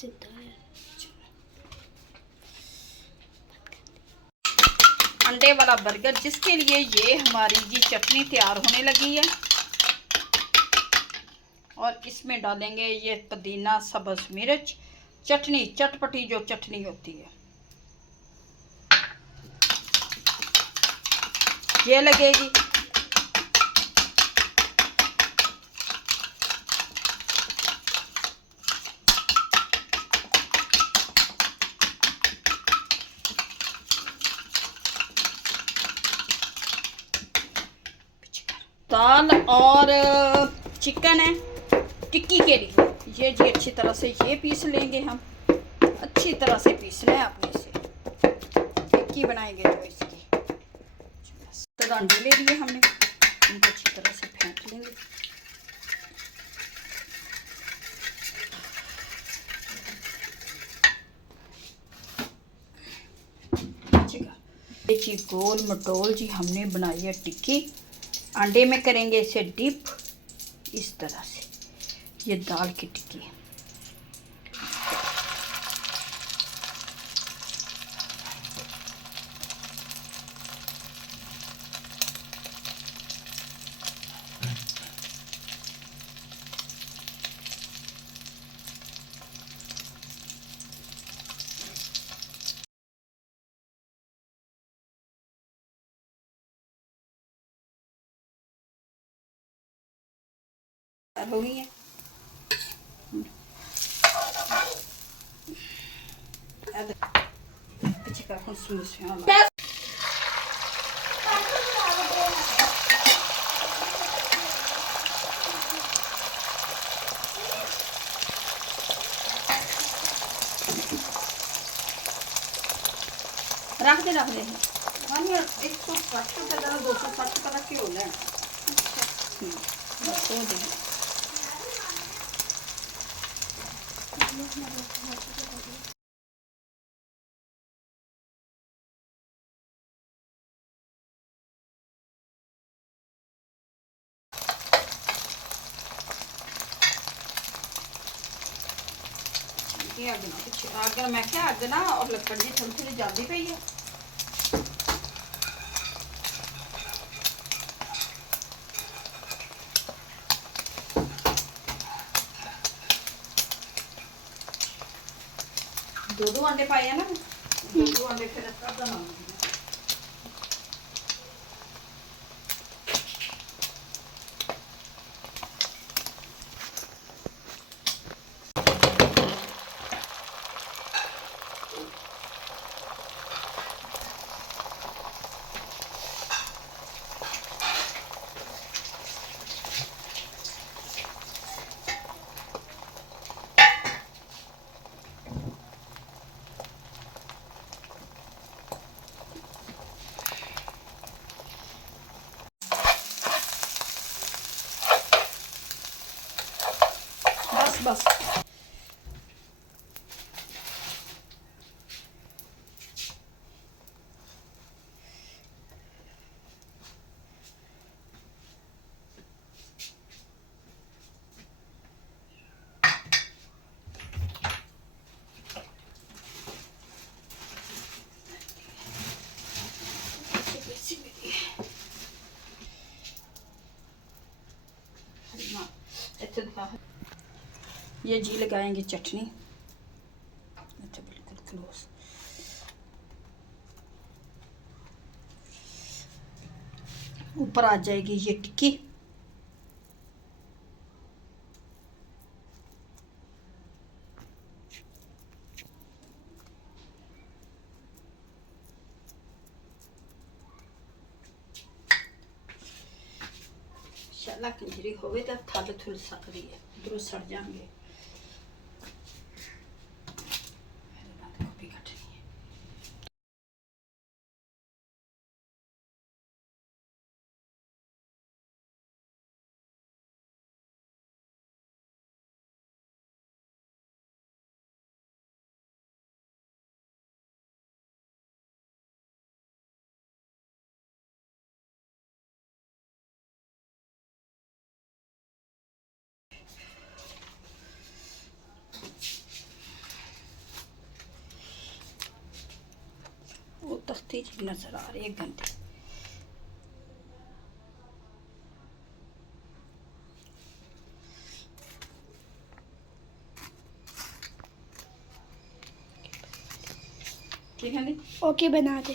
जिंदा है। अंडे वाला बर्गर, जिसके लिए ये हमारी जी चटनी तैयार होने लगी है। और इसमें डालेंगे ये पुदीना, सब्ज मिर्च, चटनी, चटपटी जो चटनी होती है ये लगेगी। दाल और चिकन है टिक्की के लिए। ये जी अच्छी तरह से ये पीस लेंगे हम, अच्छी तरह से पीसना है अपने से, टिक्की बनाएंगे तो इसकी। तो अंडे ले लिए हमने, इनको अच्छी तरह से फेंट लेंगे। ये जी गोल मटोल जी हमने बनाई है टिक्की। अंडे में करेंगे इसे डिप इस तरह से। ये दाल की टिक्की है। हो गई है। पीछे कर रख दे रख दे। 160 रुपये का 260 रुपये का क्यों लेना। बस हो गई। अग ना पिछे अगर मैं क्या अग ना और लकड़ जी थोड़ी थोड़ी जल्दी पई है। दो अंडे पाए हैं ना, दो अंडे फिर इसका बनाऊंगी। बस बस ये जी लगाएंगे चटनी। अच्छा बिल्कुल क्लोज। ऊपर आ जाएगी ये टिक्की। शाला कंजरी होवे तो थल थुल सकती है, उधरों सड़ जाएंगे। थी नजर आ रही है गंदी। ठीक है। ओके बना दे।